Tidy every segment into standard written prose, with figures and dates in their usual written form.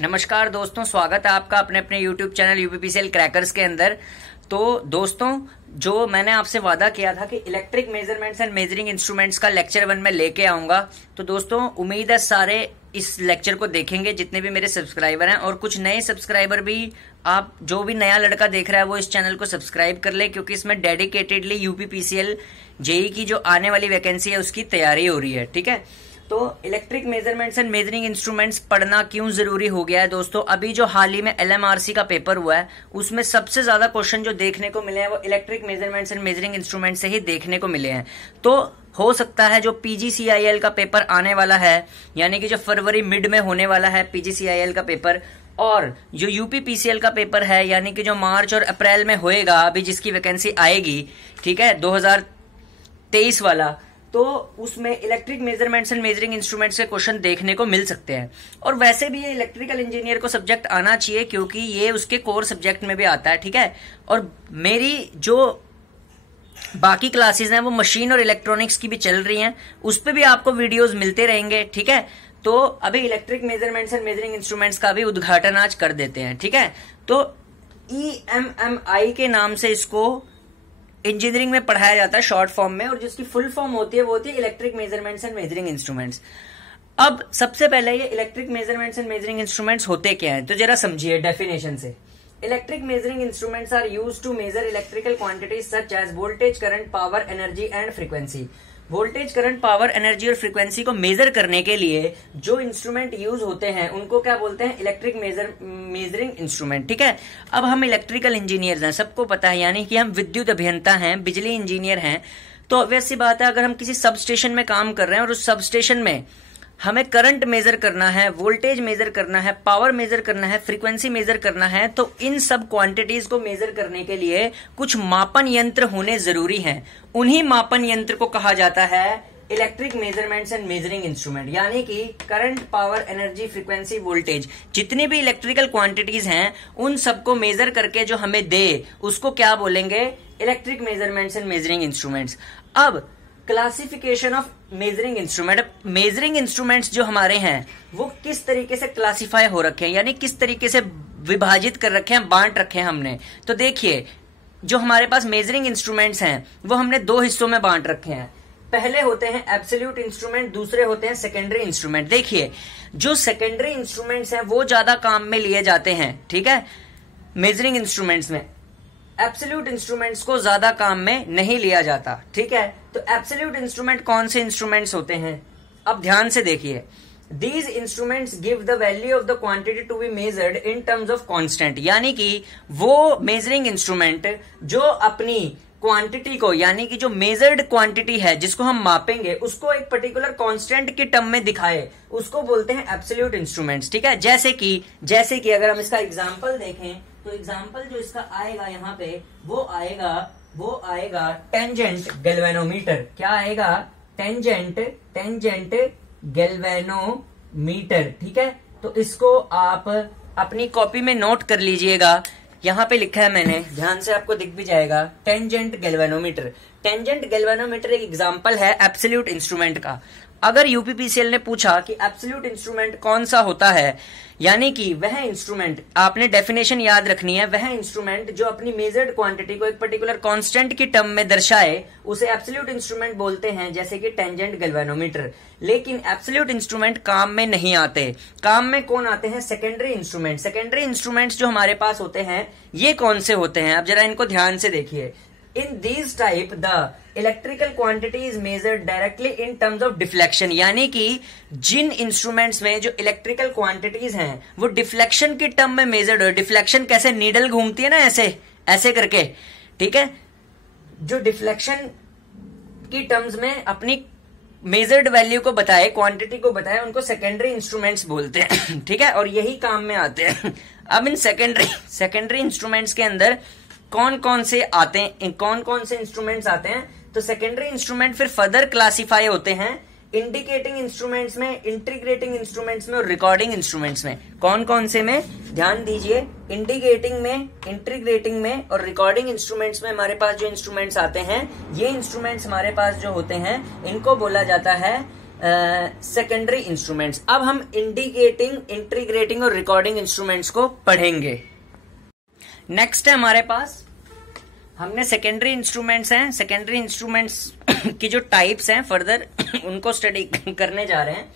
नमस्कार दोस्तों, स्वागत है आपका अपने अपने YouTube चैनल यूपीपीसीएल क्रैकर्स के अंदर। तो दोस्तों, जो मैंने आपसे वादा किया था कि electric measurements and measuring instruments का लेक्चर 1 में लेके आऊंगा, तो दोस्तों उम्मीद है सारे इस लेक्चर को देखेंगे जितने भी मेरे सब्सक्राइबर हैं, और कुछ नए सब्सक्राइबर भी, आप जो भी नया लड़का देख रहा है वो इस चैनल को सब्सक्राइब कर ले, क्योंकि इसमें डेडिकेटेडली यूपीपीसीएल जेई की जो आने वाली वैकेंसी है उसकी तैयारी हो रही है। ठीक है, तो electric measurements and measuring instruments पढ़ना क्यों जरूरी हो गया है दोस्तों? अभी जो हाल ही में एलएमआरसी का पेपर हुआ है उसमें सबसे ज्यादा क्वेश्चन जो देखने को मिले हैं वो electric measurements and measuring instrument से ही देखने को मिले हैं। तो हो सकता है जो पीजीसीआईएल का पेपर आने वाला है, यानी कि जो फरवरी मिड में होने वाला है पीजीसीआईएल का पेपर, और जो यूपीपीसीएल का पेपर है यानी कि जो मार्च और अप्रैल में होएगा, अभी जिसकी वैकेंसी आएगी, ठीक है, 2023 वाला, तो उसमें electric measurements and measuring instruments के क्वेश्चन देखने को मिल सकते हैं। और वैसे भी ये इलेक्ट्रिकल इंजीनियर को सब्जेक्ट आना चाहिए, क्योंकि ये उसके कोर सब्जेक्ट में भी आता है। ठीक है, और मेरी जो बाकी क्लासेस हैं वो मशीन और इलेक्ट्रॉनिक्स की भी चल रही हैं, उस पर भी आपको वीडियोस मिलते रहेंगे। ठीक है, तो अभी electric measurements and measuring instruments का भी उद्घाटन आज कर देते हैं। ठीक है, तो EMMI के नाम से इसको इंजीनियरिंग में पढ़ाया जाता है शॉर्ट फॉर्म में, और जिसकी फुल फॉर्म होती है वो होती है electric measurements and measuring instruments. अब सबसे पहले ये electric measurements and measuring instruments होते क्या हैं, तो जरा समझिए डेफिनेशन से। Electric measuring instruments are used to measure electrical quantities such as voltage, current, power, energy and frequency. Voltage, current, power, energy और फ्रीक्वेंसी को मेजर करने के लिए जो इंस्ट्रूमेंट यूज होते हैं उनको क्या बोलते हैं? Electric measuring instrument. ठीक है, अब हम इलेक्ट्रिकल इंजीनियर्स हैं, सबको पता है, यानी कि हम विद्युत अभियंता हैं, बिजली इंजीनियर हैं। तो वैसी बात है, अगर हम किसी सब स्टेशन में काम कर रहे हैं और उस सब स्टेशन में हमें करंट मेजर करना है, वोल्टेज मेजर करना है, पावर मेजर करना है, फ्रीक्वेंसी मेजर करना है, तो इन सब क्वांटिटीज को मेजर करने के लिए कुछ मापन यंत्र होने जरूरी हैं। उन्हीं मापन यंत्र को कहा जाता है electric measurements and measuring instrument, यानी कि current, power, energy, frequency, voltage, जितनी भी इलेक्ट्रिकल क्वांटिटीज हैं उन सबको मेजर करके जो हमें दे उसको क्या बोलेंगे? Electric measurements and measuring instruments. अब classification of measuring instrument, measuring instruments जो हमारे हैं वो किस तरीके से क्लासिफाई हो रखे हैं, यानी किस तरीके से विभाजित कर रखे हैं, बांट रखे हैं हमने। तो देखिए, जो हमारे पास मेजरिंग इंस्ट्रूमेंट्स हैं वो हमने दो हिस्सों में बांट रखे हैं। पहले होते हैं एब्सोल्यूट इंस्ट्रूमेंट, दूसरे होते हैं सेकेंडरी इंस्ट्रूमेंट। देखिए, जो सेकेंडरी इंस्ट्रूमेंट्स हैं वो ज्यादा काम में लिए जाते हैं, ठीक है, मेजरिंग इंस्ट्रूमेंट्स में। एब्सोल्यूट इंस्ट्रूमेंट्स को ज्यादा काम में नहीं लिया जाता। ठीक है, तो एब्सोल्यूट इंस्ट्रूमेंट कौन से इंस्ट्रूमेंट्स होते हैं? अब ध्यान से देखिए, these instruments give the value of the quantity to be measured in terms of constant, यानी कि वो मेजरिंग इंस्ट्रूमेंट जो अपनी क्वांटिटी को, यानी कि जो मेजर्ड क्वांटिटी है जिसको हम मापेंगे उसको एक पर्टिकुलर कांस्टेंट के टर्म में दिखाए, उसको बोलते हैं एब्सोल्यूट इंस्ट्रूमेंट्स। ठीक है, जैसे कि अगर हम इसका एग्जांपल देखें तो एग्जांपल जो इसका आएगा यहाँ पे वो आएगा टेंजेंट गैल्वेनोमीटर। क्या आएगा? Tangent galvanometer. ठीक है, तो इसको आप अपनी कॉपी में नोट कर लीजिएगा, यहाँ पे लिखा है मैंने, ध्यान से आपको दिख भी जाएगा, टेंजेंट गैल्वेनोमीटर। टेंजेंट गैल्वेनोमीटर एक एग्जांपल है एब्सोल्यूट इंस्ट्रूमेंट का। अगर यूपीपीसीएल ने पूछा कि एब्सोल्यूट इंस्ट्रूमेंट कौन सा होता है, यानी कि वह इंस्ट्रूमेंट, आपने डेफिनेशन याद रखनी है, वह इंस्ट्रूमेंट जो अपनी मेजर्ड क्वांटिटी को एक पर्टिकुलर कांस्टेंट की टर्म में दर्शाए उसे एब्सोल्यूट इंस्ट्रूमेंट बोलते हैं, जैसे कि टेंजेंट गैल्वेनोमीटर। लेकिन एब्सोल्यूट इंस्ट्रूमेंट काम में नहीं आते। काम में कौन आते हैं? Secondary instrument. सेकेंडरी इंस्ट्रूमेंट्स जो हमारे पास होते हैं ये कौन से होते हैं? अब जरा इनको ध्यान से देखिए। In these type the electrical quantity is measured directly in terms of deflection, यानी कि जिन इंस्ट्रूमेंट्स में जो इलेक्ट्रिकल क्वांटिटीज हैं वो डिफ्लेक्शन की टर्म में मेजर्ड हो। डिफ्लेक्शन कैसे? नीडल घूमती है ना ऐसे करके, ठीक है, जो डिफ्लेक्शन की टर्म्स में अपनी मेजर्ड वैल्यू को बताए, क्वांटिटी को बताए, उनको सेकेंडरी इंस्ट्रूमेंट्स बोलते हैं। ठीक है, और यही काम में आते हैं। अब इन सेकेंडरी इंस्ट्रूमेंट्स के अंदर कौन कौन से इंस्ट्रूमेंट्स आते हैं? तो सेकेंडरी इंस्ट्रूमेंट फिर फर्दर क्लासिफाई होते हैं इंडिकेटिंग इंस्ट्रूमेंट्स में, इंटीग्रेटिंग इंस्ट्रूमेंट्स में और रिकॉर्डिंग इंस्ट्रूमेंट्स में। कौन कौन से में? ध्यान दीजिए, इंडिकेटिंग में, इंटीग्रेटिंग में और रिकॉर्डिंग इंस्ट्रूमेंट्स में हमारे पास जो इंस्ट्रूमेंट्स आते हैं, ये इंस्ट्रूमेंट्स हमारे पास जो होते हैं इनको बोला जाता है सेकेंडरी इंस्ट्रूमेंट्स। अब हम इंडिकेटिंग, इंटीग्रेटिंग और रिकॉर्डिंग इंस्ट्रूमेंट्स को पढ़ेंगे। नेक्स्ट है हमारे पास, हमने सेकेंडरी इंस्ट्रूमेंट्स हैं, सेकेंडरी इंस्ट्रूमेंट्स की जो टाइप्स हैं फर्दर उनको स्टडी करने जा रहे हैं।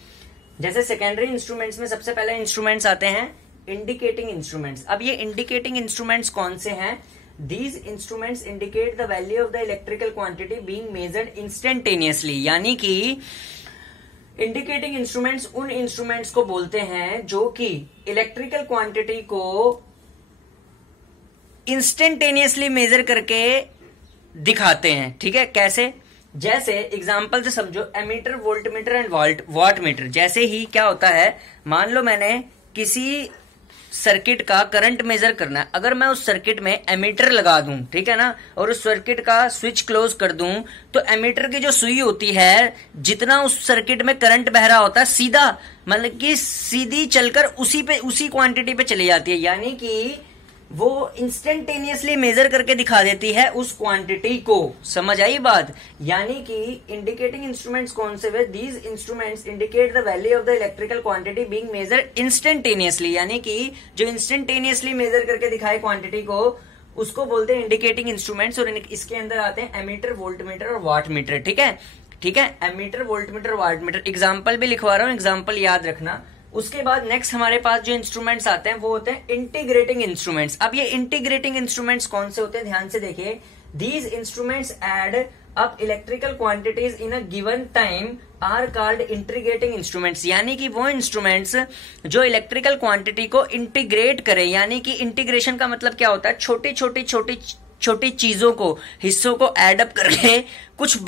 जैसे सेकेंडरी इंस्ट्रूमेंट्स में सबसे पहले इंस्ट्रूमेंट्स आते हैं इंडिकेटिंग इंस्ट्रूमेंट्स। अब ये इंडिकेटिंग इंस्ट्रूमेंट्स कौन से हैं? These instruments indicate the value of the electrical quantity being measured instantaneously। यानी कि इंडिकेटिंग इंस्ट्रूमेंट्स उन इंस्ट्रूमेंट्स को बोलते हैं जो कि इलेक्ट्रिकल क्वांटिटी को इंस्टेंटेनियसली मेजर करके दिखाते हैं। ठीक है, कैसे? जैसे एग्जांपल से समझो, एमीटर, वोल्टमीटर एंड वाटमीटर। जैसे ही क्या होता है, मान लो मैंने किसी सर्किट का करंट मेजर करना है, अगर मैं उस सर्किट में एमीटर लगा दूं, ठीक है ना, और उस सर्किट का स्विच क्लोज कर दूं, तो एमीटर की जो सुई होती है, जितना उस सर्किट में करंट बह रहा होता है, सीधा मतलब कि सीधी चलकर उसी क्वांटिटी पे चली जाती है। यानी कि वो इंस्टेंटेनियसली मेजर करके दिखा देती है उस क्वांटिटी को। समझ आई बात? यानी कि इंडिकेटिंग इंस्ट्रूमेंट्स कौन से वे? These instruments indicate the value of the electrical quantity being measured instantaneously. यानी कि जो इंस्टेंटेनियसली मेजर करके दिखाए क्वांटिटी को, उसको बोलते हैं इंडिकेटिंग इंस्ट्रूमेंट्स। और इसके अंदर आते हैं एमीटर, वोल्टमीटर और वाटमीटर। ठीक है, ठीक है, एमीटर, वोल्टमीटर, वाटमीटर। एग्जाम्पल भी लिखवा रहा हूं, एग्जाम्पल याद रखना। उसके बाद नेक्स्ट हमारे पास जो इंस्ट्रूमेंट्स आते हैं वो होते हैं इंटीग्रेटिंग इंस्ट्रूमेंट्स। अब ये इंटीग्रेटिंग इंस्ट्रूमेंट्स कौन से होते हैं? ध्यान से देखिए। These instruments add up electrical quantities in a given time are called integrating instruments. यानी कि वो इंस्ट्रूमेंट्स जो इलेक्ट्रिकल क्वांटिटी को इंटीग्रेट करे। यानी कि इंटीग्रेशन का मतलब क्या होता है? छोटी चीजों को, हिस्सों को एडअप करके कुछ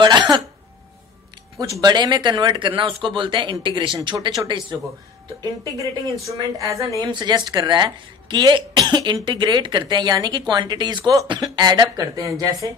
बड़े में कन्वर्ट करना, उसको बोलते हैं इंटीग्रेशन। छोटे छोटे हिस्सों को। तो integrating instrument as a name suggest कर रहा है कि ये इंटीग्रेट करते हैं, यानी कि क्वांटिटीज को एडअप करते हैं। जैसे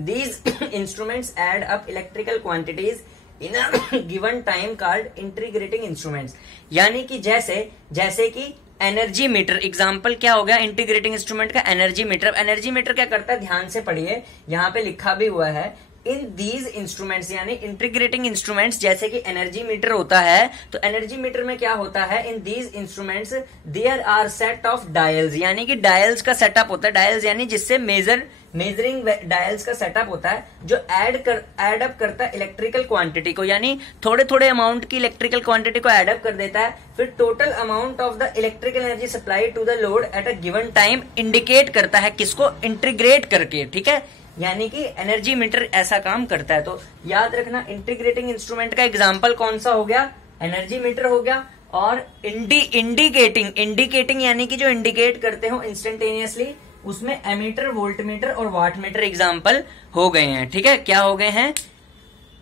these instruments add up electrical quantities in a given time called integrating instruments. यानी कि जैसे कि एनर्जी मीटर। एग्जाम्पल क्या हो गया इंटीग्रेटिंग इंस्ट्रूमेंट का? Energy metre. एनर्जी मीटर क्या करता है? ध्यान से पढ़िए, यहां पे लिखा भी हुआ है। इन दीज इंस्ट्रूमेंट्स यानी इंटीग्रेटिंग इंस्ट्रूमेंट्स, जैसे कि एनर्जी मीटर होता है, तो एनर्जी मीटर में क्या होता है? In these instruments there are set of dials. यानी कि डायल्स का सेटअप होता है। डायल्स यानी जिससे मेजरिंग डायल्स का सेटअप होता है, जो एड अप करता है इलेक्ट्रिकल क्वांटिटी को। यानी थोड़े थोड़े अमाउंट की इलेक्ट्रिकल क्वांटिटी को एड अप कर देता है, फिर total amount of the electrical energy supply to the load at a given time indicate करता है। किसको? इंटीग्रेट करके। ठीक है, यानी कि एनर्जी मीटर ऐसा काम करता है। तो याद रखना, इंटीग्रेटिंग इंस्ट्रूमेंट का एग्जांपल कौन सा हो गया? एनर्जी मीटर हो गया। और इंडिकेटिंग यानी कि जो इंडिकेट करते हो इंस्टेंटेनियसली, उसमें एमीटर, वोल्टमीटर और वाटमीटर एग्जांपल हो गए हैं। ठीक है, क्या हो गए हैं?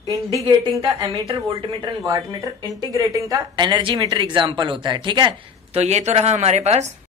इंडिकेटिंग का ammeter, voltmeter and wattmeter, integrating का एनर्जी मीटर एग्जांपल होता है। ठीक है, तो ये तो रहा हमारे पास